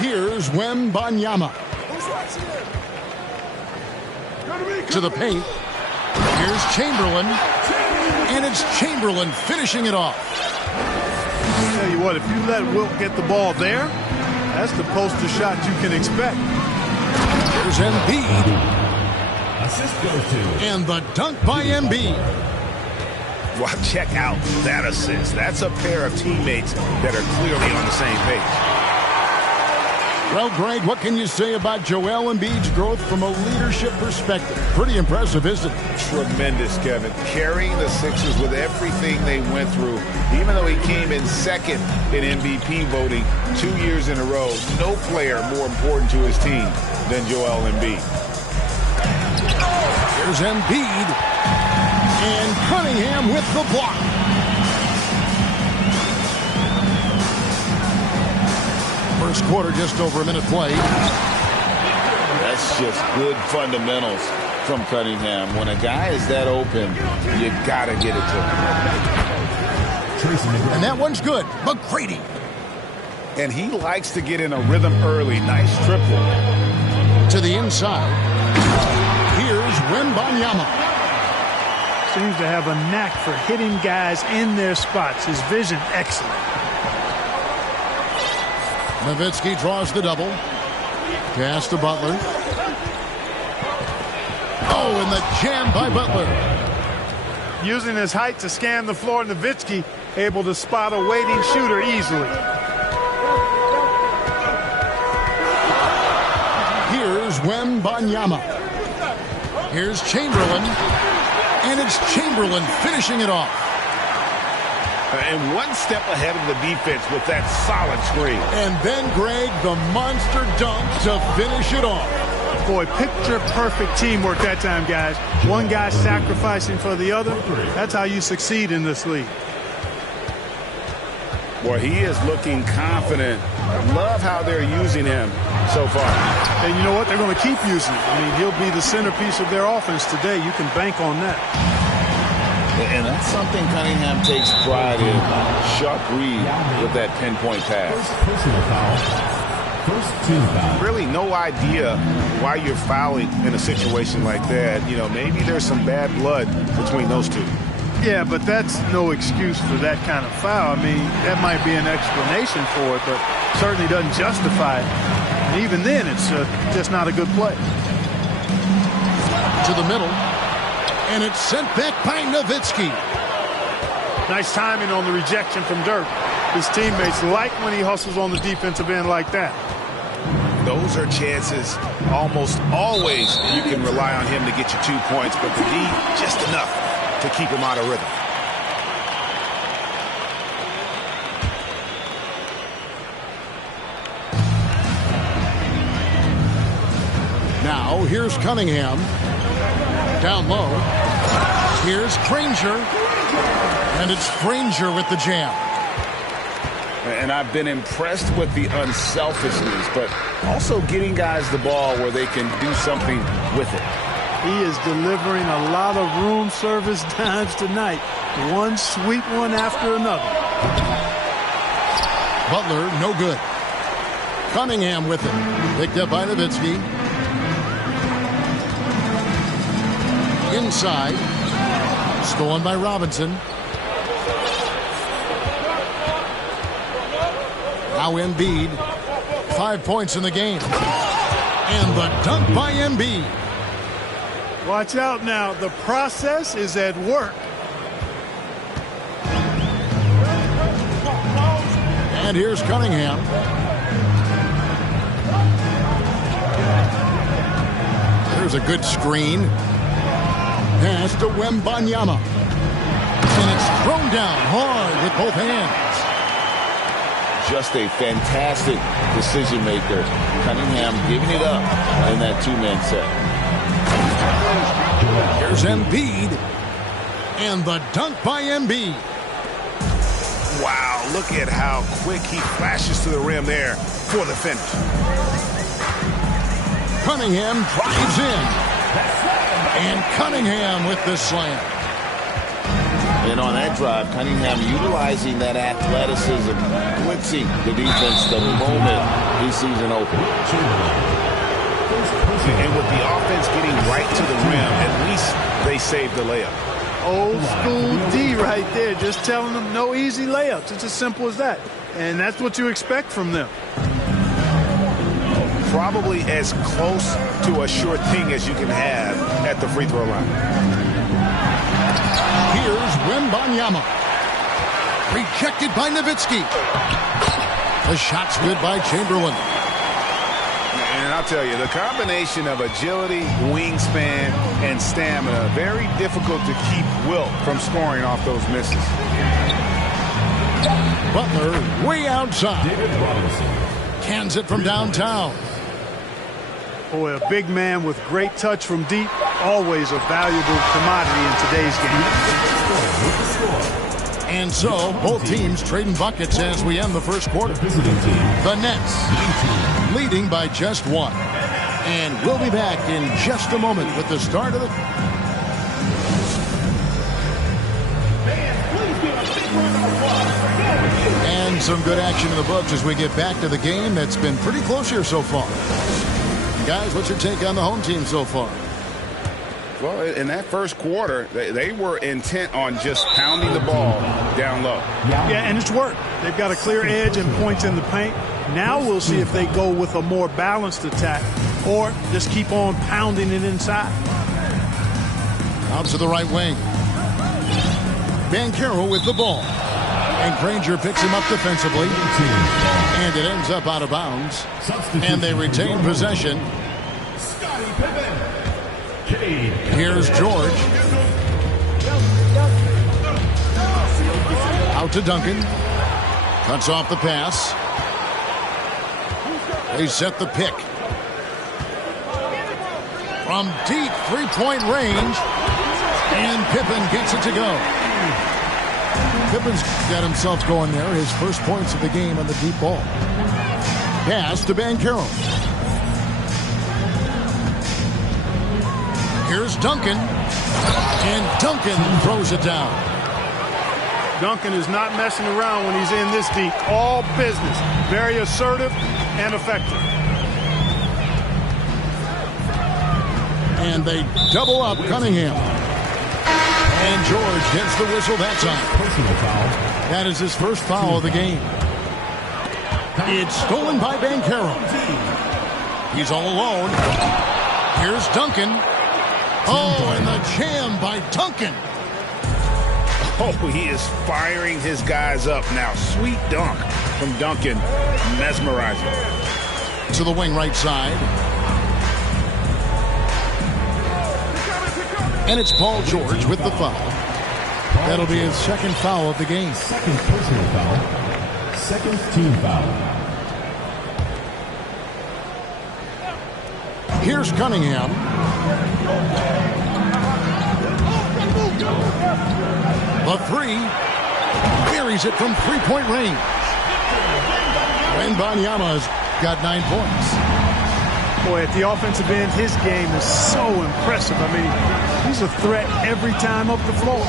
Here's Wembanyama. To the paint. Here's Chamberlain. And it's Chamberlain finishing it off. I'll tell you what, if you let Wilt get the ball there, that's the poster shot you can expect. Here's Embiid. Assist goes to. And the dunk by Embiid. Well, check out that assist. That's a pair of teammates that are clearly on the same page. Well, Greg, what can you say about Joel Embiid's growth from a leadership perspective? Pretty impressive, isn't it? Tremendous, Kevin. Carrying the Sixers with everything they went through. Even though he came in second in MVP voting 2 years in a row, no player more important to his team than Joel Embiid. Here's Embiid. And Cunningham with the block. First quarter, just over a minute played. That's just good fundamentals from Cunningham. When a guy is that open, you got to get it to him. And that one's good. McGrady. And he likes to get in a rhythm early. Nice triple. To the inside. Here's Wembanyama. Seems to have a knack for hitting guys in their spots. His vision, excellent. Nowitzki draws the double. Pass to Butler. Oh, and the jam by Butler. Using his height to scan the floor, Nowitzki able to spot a waiting shooter easily. Here's Wembanyama. Here's Chamberlain. And it's Chamberlain finishing it off. And one step ahead of the defense with that solid screen. And then, Greg, the monster dunk to finish it off. Boy, picture-perfect teamwork that time, guys. One guy sacrificing for the other. That's how you succeed in this league. Boy, he is looking confident. Love how they're using him so far. And you know what? They're going to keep using him. I mean, he'll be the centerpiece of their offense today. You can bank on that. And that's something Cunningham takes pride in. Sharp read with that pinpoint pass. Personal foul. First team foul. Really no idea why you're fouling in a situation like that. You know, maybe there's some bad blood between those two. Yeah, but that's no excuse for that kind of foul. I mean, that might be an explanation for it, but certainly doesn't justify it. And even then, it's just not a good play. To the middle. And it's sent back by Nowitzki. Nice timing on the rejection from Dirk. His teammates like when he hustles on the defensive end like that. Those are chances almost always you can rely on him to get you 2 points, but the D just enough to keep him out of rhythm. Now, here's Cunningham. Down low. Here's Granger. And it's Granger with the jam. And I've been impressed with the unselfishness, but also getting guys the ball where they can do something with it. He is delivering a lot of room service dimes tonight. One sweet one after another. Butler, no good. Cunningham with it. Picked up by Nowitzki. Inside. Stolen by Robinson. Now Embiid. 5 points in the game. And the dunk by Embiid. Watch out now. The process is at work. And here's Cunningham. There's a good screen. Pass to Wembanyama. And it's thrown down hard with both hands. Just a fantastic decision maker. Cunningham giving it up in that two-man set. Here's Embiid. And the dunk by Embiid. Wow, look at how quick he flashes to the rim there for the finish. Cunningham drives in. And Cunningham with the slam. And on that drive, Cunningham utilizing that athleticism, blitzing the defense the moment he sees an opening. And with the offense getting right to the rim, at least they saved the layup. Old school D right there, just telling them no easy layups. It's as simple as that. And that's what you expect from them. Probably as close to a sure thing as you can have at the free throw line. Here's Wembanyama. Rejected by Nowitzki. The shot's good by Chamberlain. And I'll tell you, the combination of agility, wingspan, and stamina, very difficult to keep Wilt from scoring off those misses. Butler way outside. Cans it from downtown. Boy, a big man with great touch from deep, always a valuable commodity in today's game. And so, both teams trading buckets as we end the first quarter. The Nets leading by just one. And we'll be back in just a moment with the start of the... And some good action in the books as we get back to the game that's been pretty close here so far. Guys, what's your take on the home team so far? Well, in that first quarter, they were intent on just pounding the ball down low. Yeah, and it's worked. They've got a clear edge and points in the paint. Now we'll see if they go with a more balanced attack or just keep on pounding it inside. Out to the right wing. Banchero with the ball. And Granger picks him up defensively. And it ends up out of bounds. And they retain possession. Here's George. Out to Duncan. Cuts off the pass. They set the pick. From deep three-point range. And Pippen gets it to go. Pippen's got himself going there. His first points of the game on the deep ball. Pass to Banchero. Here's Duncan. And Duncan throws it down. Duncan is not messing around when he's in this deep. All business. Very assertive and effective. And they double up Cunningham. And George gets the whistle that time. Personal foul. That is his first foul of the game. It's stolen by Banchero. He's all alone. Here's Duncan. Oh, and the jam by Duncan. Oh, he is firing his guys up now. Sweet dunk from Duncan. Mesmerizing. To the wing right side. And it's Paul George with the foul. That'll be his second foul of the game. Second personal foul. Second team foul. Here's Cunningham. The three. Buries it from three-point range. Wembanyama's got 9 points. Boy, at the offensive end, his game is so impressive. I mean, he's a threat every time up the floor.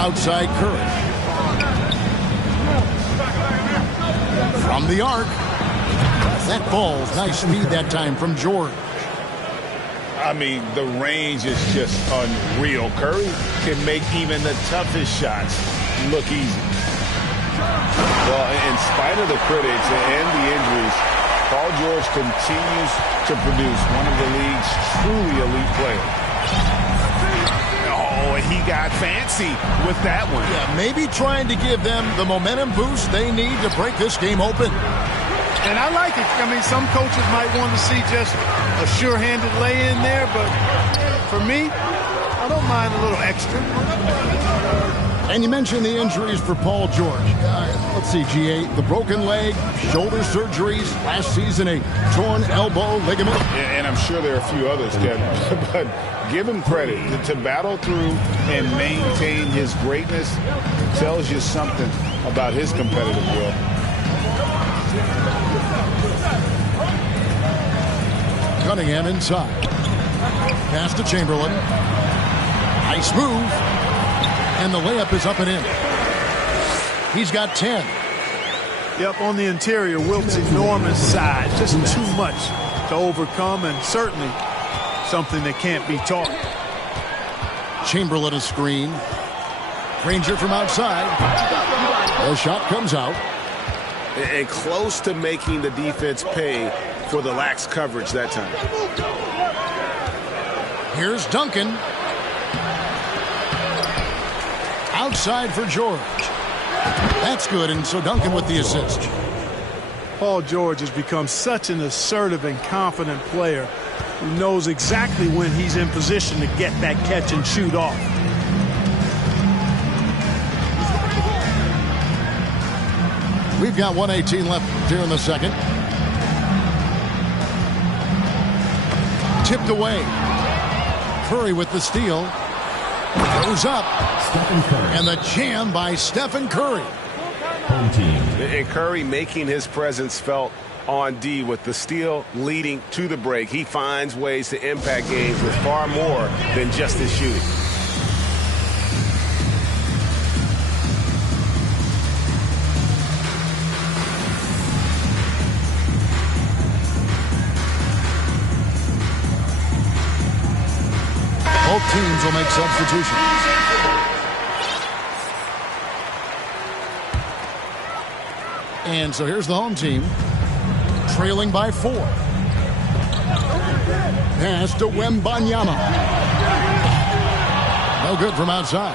Outside Curry. From the arc. That falls. Nice speed that time from George. I mean, the range is just unreal. Curry can make even the toughest shots look easy. Well, in spite of the critics and the injuries, Paul George continues to produce one of the league's truly elite players. Oh, and he got fancy with that one. Yeah, maybe trying to give them the momentum boost they need to break this game open. And I like it. I mean, some coaches might want to see just a sure-handed lay-in there, but for me, I don't mind a little extra. And you mentioned the injuries for Paul George. Let's see, GA, the broken leg, shoulder surgeries, last season a torn elbow ligament. And I'm sure there are a few others, Kevin, but give him credit. To battle through and maintain his greatness tells you something about his competitive will. Cunningham inside. Pass to Chamberlain. Nice move. And the layup is up and in. He's got 10. Yep, on the interior, Wilt's enormous size. Just too much to overcome, and certainly something that can't be taught. Chamberlain a screen. Granger from outside. The shot comes out. And close to making the defense pay for the lax coverage that time. Here's Duncan. Outside for George. That's good, and so Duncan with the assist. Paul George has become such an assertive and confident player who knows exactly when he's in position to get that catch and shoot off. We've got 1:18 left here in the second. Tipped away. Curry with the steal. Goes up. And the jam by Stephen Curry. Home team. And Curry making his presence felt on D with the steal leading to the break. He finds ways to impact games with far more than just his shooting. Both teams will make substitutions. And so here's the home team, trailing by 4. Pass to Wembanyama. No good from outside.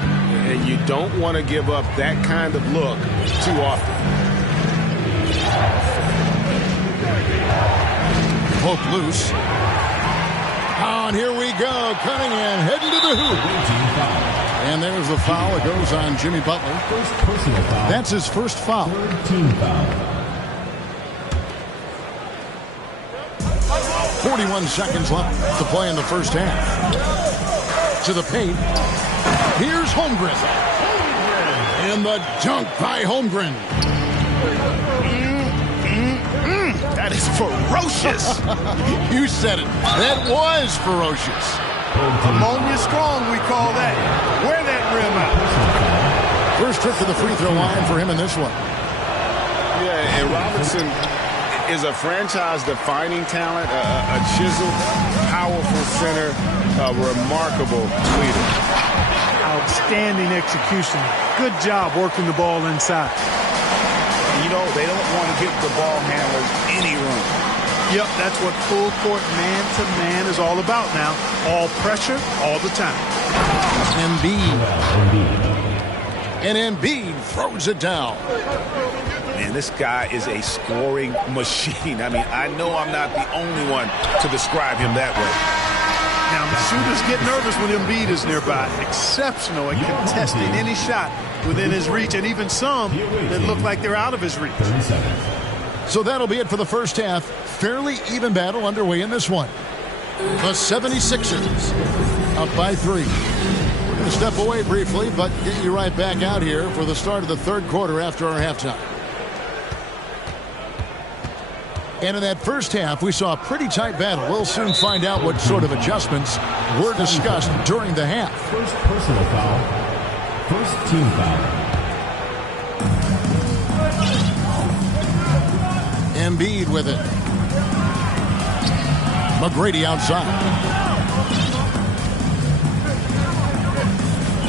And you don't want to give up that kind of look too often. Poke loose. Oh, and here we go. Cunningham heading to the hoop. And there's the foul. It goes on Jimmy Butler. First personal foul. That's his first foul. Third team foul. 41 seconds left to play in the first half. To the paint. Here's Holmgren. And the dunk by Holmgren. That is ferocious. You said it. That was ferocious. Ammonia strong, we call that. Wear that rim out. First trip to the free throw line for him in this one. Yeah, and Robinson is a franchise-defining talent, a chiseled, powerful center, a remarkable leader. Outstanding execution. Good job working the ball inside. You know, they don't want to give the ball handlers any room. Yep, that's what full court man-to-man is all about now. All pressure, all the time. Embiid. And Embiid throws it down. Man, this guy is a scoring machine. I mean, I know I'm not the only one to describe him that way. Now, the shooters get nervous when Embiid is nearby. Exceptional at contesting any shot within his reach, and even some that look like they're out of his reach. 30 seconds. So that'll be it for the first half. Fairly even battle underway in this one. The 76ers up by 3. We're going to step away briefly, but get you right back out here for the start of the third quarter after our halftime. And in that first half, we saw a pretty tight battle. We'll soon find out what sort of adjustments were discussed during the half. First personal foul. First team foul. Embiid with it. McGrady outside.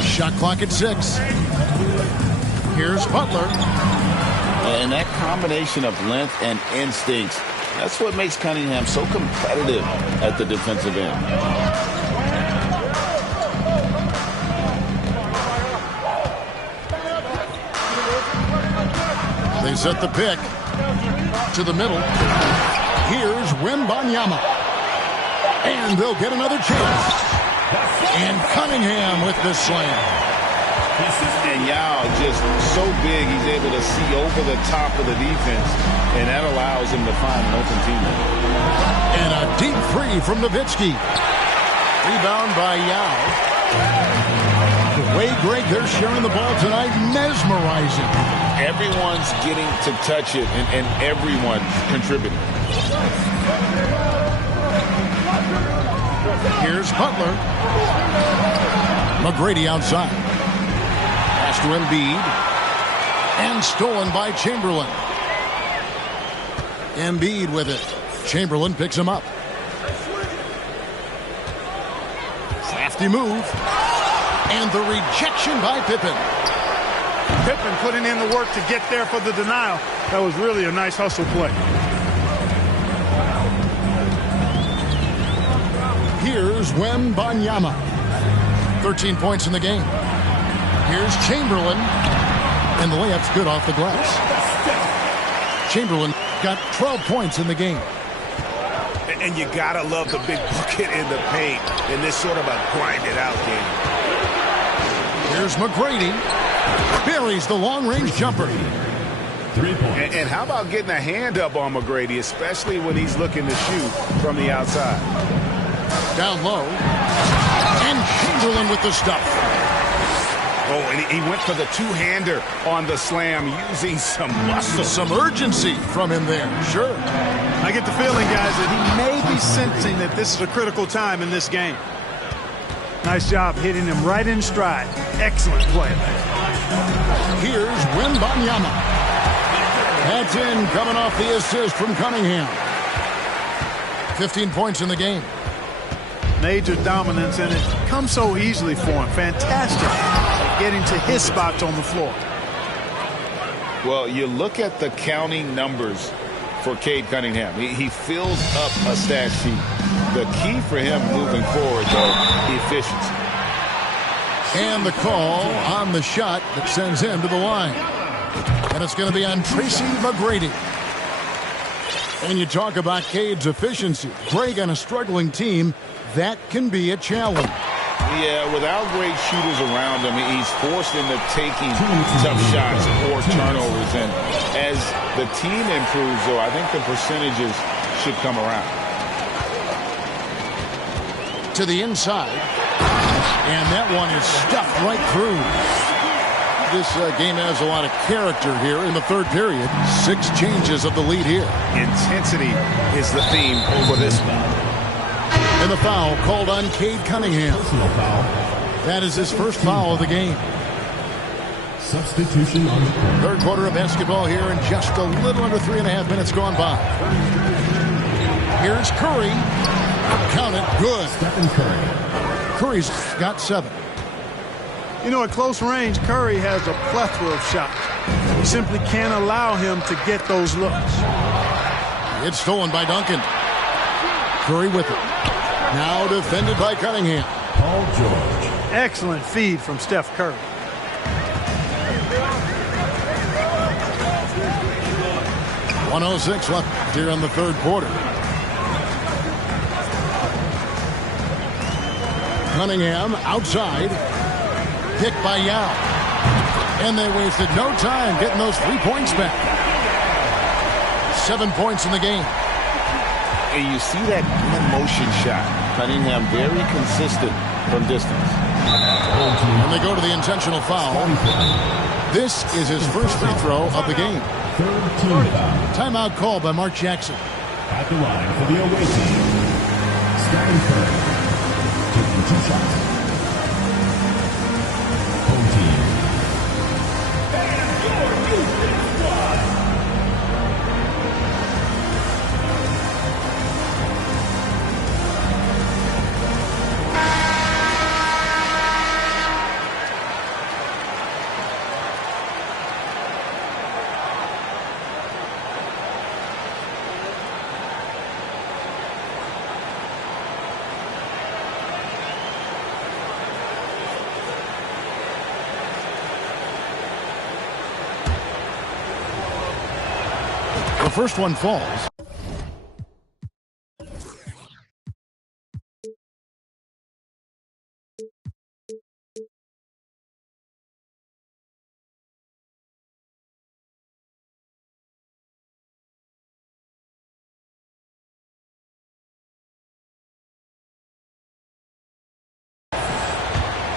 Shot clock at 6. Here's Butler. And that combination of length and instincts, that's what makes Cunningham so competitive at the defensive end. They set the pick to the middle. Here's Wembanyama. And they'll get another chance. And Cunningham with the slam. And Yao just so big, he's able to see over the top of the defense, and that allows him to find an open teammate. And a deep 3 from Nowitzki. Rebound by Yao. The way, Greg, they're sharing the ball tonight, mesmerizing. Everyone's getting to touch it, and everyone contributing. Here's Butler. McGrady outside. Pass to Embiid. And stolen by Chamberlain. Embiid with it. Chamberlain picks him up. Crafty move. And the rejection by Pippen. Pippen putting in the work to get there for the denial. That was really a nice hustle play. Here's Wembanyama. 13 points in the game. Here's Chamberlain. And the layup's good off the glass. Chamberlain got 12 points in the game. And you gotta love the big bucket in the paint in this sort of a grind-it-out game. Here's McGrady. Buries the long-range jumper. 3 points. And how about getting a hand up on McGrady, especially when he's looking to shoot from the outside? Down low. And Chamberlain with the stuff. Oh, and he went for the two-hander on the slam, using some muscle. Some urgency from him there, sure. I get the feeling, guys, that he may be sensing that this is a critical time in this game. Nice job hitting him right in stride. Excellent play. Here's Wembanyama. That's in, coming off the assist from Cunningham. 15 points in the game. Major dominance, and it comes so easily for him. Fantastic at getting to his spots on the floor. Well, you look at the counting numbers for Cade Cunningham. He fills up a stat sheet. The key for him moving forward, though, efficiency. And the call on the shot that sends him to the line. And it's going to be on Tracy McGrady. And you talk about Cade's efficiency. Greg on a struggling team, that can be a challenge. Yeah, without great shooters around him, he's forced into taking tough shots or turnovers. And as the team improves, though, I think the percentages should come around. To the inside. And that one is stuffed right through. This game has a lot of character here in the third period. 6 changes of the lead here. Intensity is the theme for this one. And the foul called on Cade Cunningham. Personal foul. That is his first foul of the game. Substitution on the court. Third quarter of basketball here, and just a little under 3.5 minutes gone by. Here's Curry. Count it. Good. Stephen Curry. Curry's got 7. You know, at close range, Curry has a plethora of shots. You simply can't allow him to get those looks. It's stolen by Duncan. Curry with it. Now defended by Cunningham. Paul George. Excellent feed from Steph Curry. .106 left here in the third quarter. Cunningham outside. Picked by Yao. And they wasted no time getting those 3 points back. 7 points in the game. And you see that in-motion shot. Cunningham very consistent from distance. And they go to the intentional foul. This is his first free throw of the game. Third team foul. Timeout called by Mark Jackson. At the line for the away team. Stephen Curry. Taking 2 shots. Home team. The first one falls.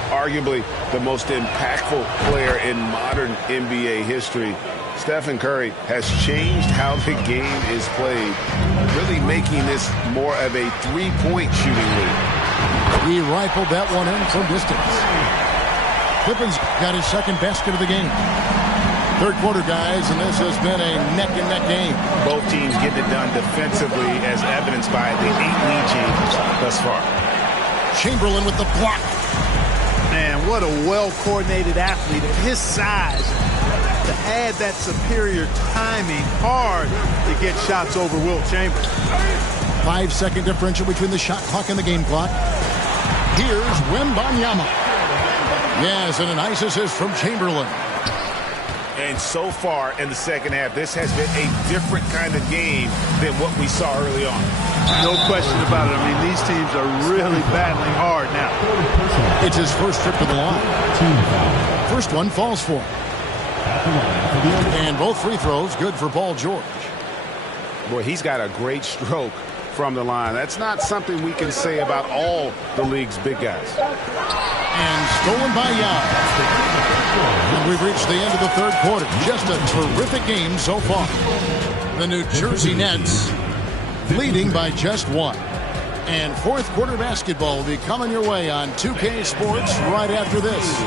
Arguably the most impactful player in modern NBA history, Stephen Curry has changed how the game is played, really making this more of a three-point shooting league. He rifled that one in from distance. Pippen's got his second basket of the game. Third quarter, guys, and this has been a neck-and-neck game. Both teams getting it done defensively, as evidenced by the 8 lead changes thus far. Chamberlain with the block. Man, what a well-coordinated athlete at his size. To add that superior timing, hard to get shots over Wilt Chamberlain. 5-second differential between the shot clock and the game clock. Here's Wembanyama. Yes, and a nice assist from Chamberlain. And so far in the second half, this has been a different kind of game than what we saw early on. No question about it. I mean, these teams are really battling hard now. It's his first trip to the line. First one falls for him. And both free throws good for Paul George. Boy, he's got a great stroke from the line. That's not something we can say about all the league's big guys. And stolen by Yao. And we've reached the end of the third quarter. Just a terrific game so far. The New Jersey Nets leading by just 1. And fourth quarter basketball will be coming your way on 2K Sports right after this.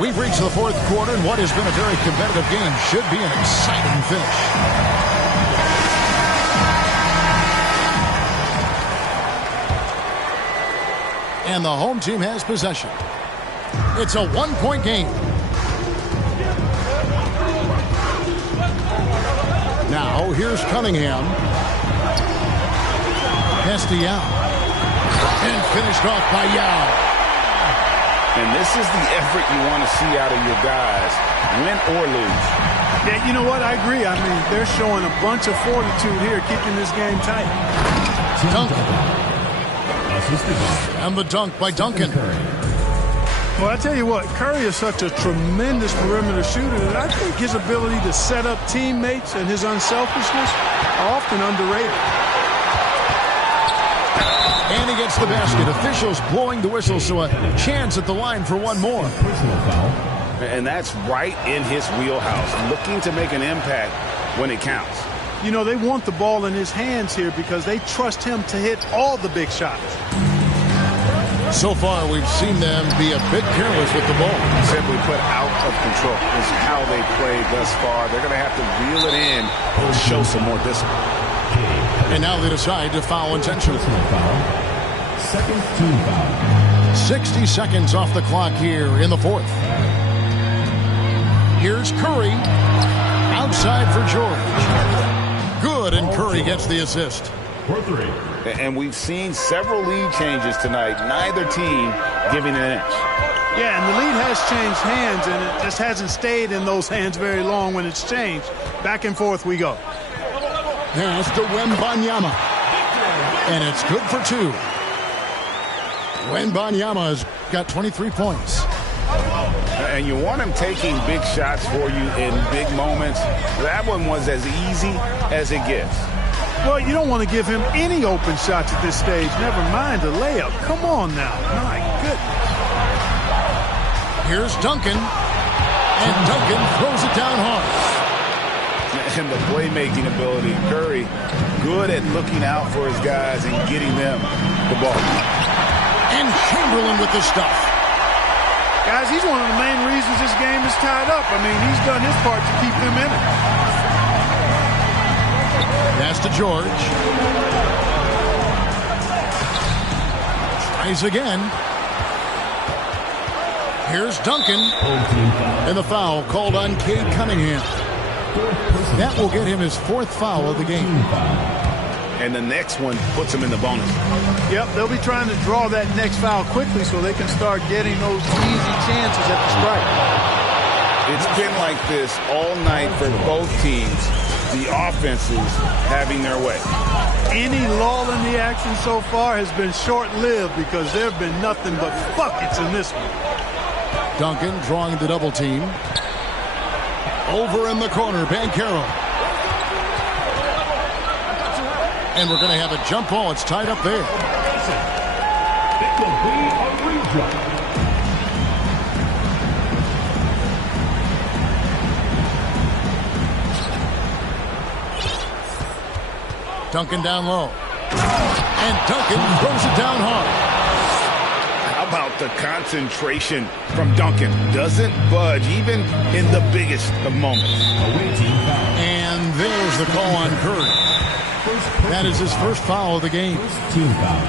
We've reached the fourth quarter, and what has been a very competitive game should be an exciting finish. And the home team has possession. It's a one-point game. Now, here's Cunningham. Pass to Yao. And finished off by Yao. And this is the effort you want to see out of your guys, win or lose. Yeah, you know what? I agree. I mean, they're showing a bunch of fortitude here, keeping this game tight. Duncan. And the dunk by Duncan. Well, I tell you what, Curry is such a tremendous perimeter shooter that I think his ability to set up teammates and his unselfishness are often underrated. And he gets the basket. Officials blowing the whistle, so a chance at the line for one more. And that's right in his wheelhouse, looking to make an impact when it counts. You know, they want the ball in his hands here because they trust him to hit all the big shots. So far, we've seen them be a bit careless with the ball. Simply put, out of control is how they played thus far. They're going to have to reel it in and show some more discipline. And now they decide to foul intentionally. Second team foul. 60 seconds off the clock here in the fourth. Here's Curry. Outside for George. Good, and Curry gets the assist. For 3. And we've seen several lead changes tonight. Neither team giving an inch. Yeah, and the lead has changed hands, and it just hasn't stayed in those hands very long when it's changed. Back and forth we go. Pass to Wembanyama. And it's good for 2. Wembanyama has got 23 points. And you want him taking big shots for you in big moments. That one was as easy as it gets. Well, you don't want to give him any open shots at this stage. Never mind a layup. Come on now. My goodness. Here's Duncan. And Duncan throws it down hard. And the playmaking ability. Curry, good at looking out for his guys and getting them the ball. And Chamberlain with the stuff. Guys, he's one of the main reasons this game is tied up. I mean, he's done his part to keep them in it. Pass to George. Tries again. Here's Duncan. And the foul called on Cade Cunningham. That will get him his 4th foul of the game. And the next one puts him in the bonus. Yep, they'll be trying to draw that next foul quickly so they can start getting those easy chances at the strike. It's been like this all night for both teams. The offenses having their way. Any lull in the action so far has been short-lived because there have been nothing but buckets in this one. Duncan drawing the double team. Over in the corner, Banchero. And we're going to have a jump ball. It's tied up there. It will be a re-jump. Duncan down low. And Duncan throws it down hard. How about the concentration from Duncan? Doesn't budge even in the biggest of moments. And there's the call on Curry. That is his first foul of the game. Team foul.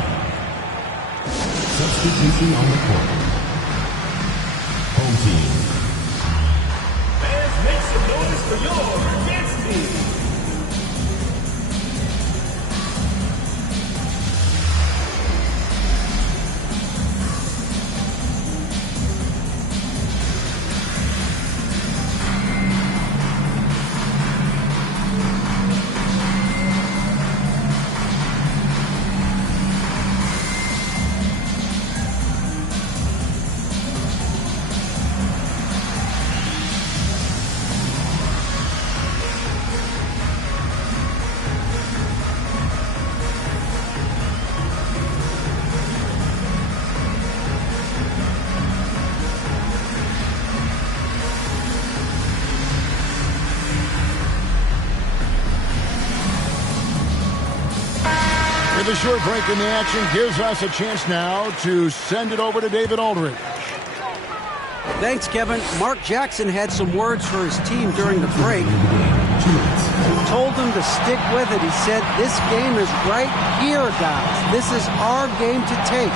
Substitution on the court. Home team. Fans, make some noise for your dance team. The short break in the action gives us a chance now to send it over to David Aldridge. Thanks, Kevin. Mark Jackson had some words for his team during the break. He told them to stick with it. He said, this game is right here, guys. This is our game to take.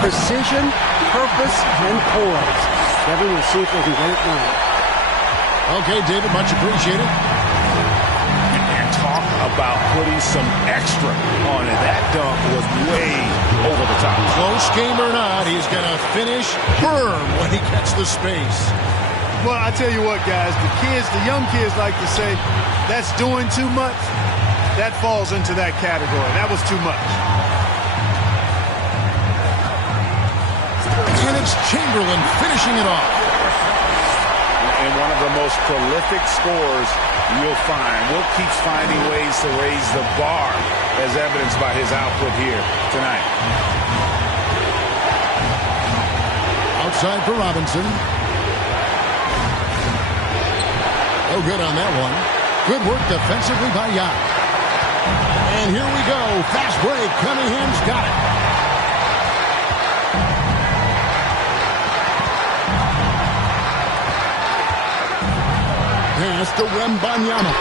Precision, purpose, and poise. Kevin, we'll see if they can get it right. Okay, David, much appreciated. Talk about putting some extra on it. That dunk was way over the top. Close game or not, he's going to finish firm when he gets the space. Well, I tell you what, guys, the young kids like to say, that's doing too much. That falls into that category. That was too much. And it's Chamberlain finishing it off. And one of the most prolific scorers you'll find. Will keeps finding ways to raise the bar, as evidenced by his output here tonight. Outside for Robinson. Oh, good on that one. Good work defensively by Yao. And here we go. Fast break. Cunningham's got it. Pass to Wembanyama.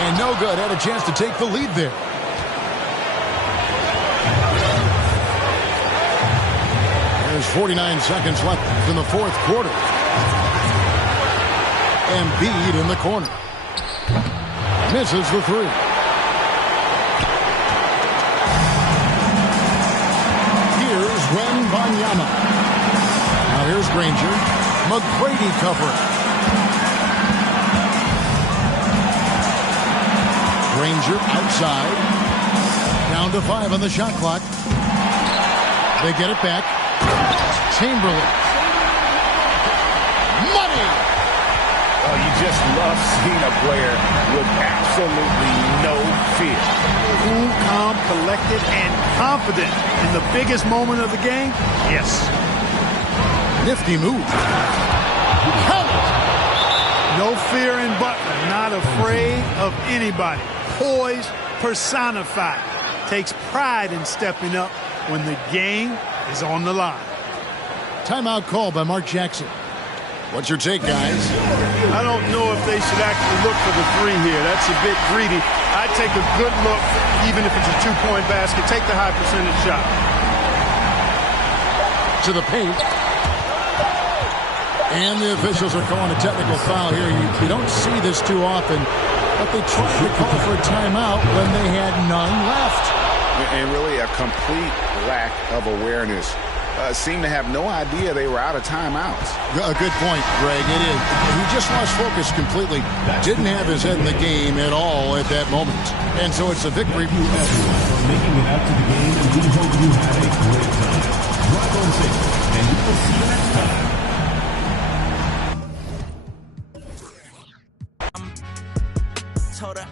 And no good. Had a chance to take the lead there. There's 49 seconds left in the fourth quarter. Embiid in the corner. Misses the three. Here's Wembanyama. Now here's Granger. McGrady covering. Granger outside. Down to 5 on the shot clock. They get it back. Chamberlain. Money! Oh, you just love seeing a player with absolutely no fear. Cool, calm, collected, and confident in the biggest moment of the game? Yes. Nifty move. Count! No fear in Butler. Not afraid of anybody. Poise personified. Takes pride in stepping up when the game is on the line. Timeout call by Mark Jackson. What's your take, guys? I don't know if they should actually look for the three here. That's a bit greedy. I'd take a good look, even if it's a two-point basket. Take the high percentage shot. To the paint. And the officials are calling a technical foul here. You don't see this too often, but they tried to call for a timeout when they had none left. And really a complete lack of awareness. Seemed to have no idea they were out of timeouts. A good point, Greg. It is. He just lost focus completely. Didn't have his head in the game at all at that moment. And so it's a victory. Thank you for making it out to the game, and we hope you had a great time. Drive on safe, and we will see you next time. Told her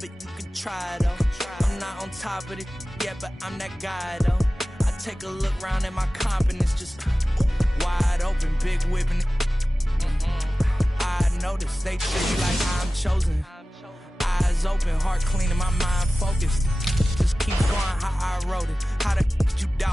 but you can try though. I'm not on top of it yet, but I'm that guy though. I take a look around at my confidence, just wide open, big whipping. I notice they treat me like I'm chosen. Eyes eyes open, heart clean and my mind focused. Just keep going how I wrote it. How the you doubt?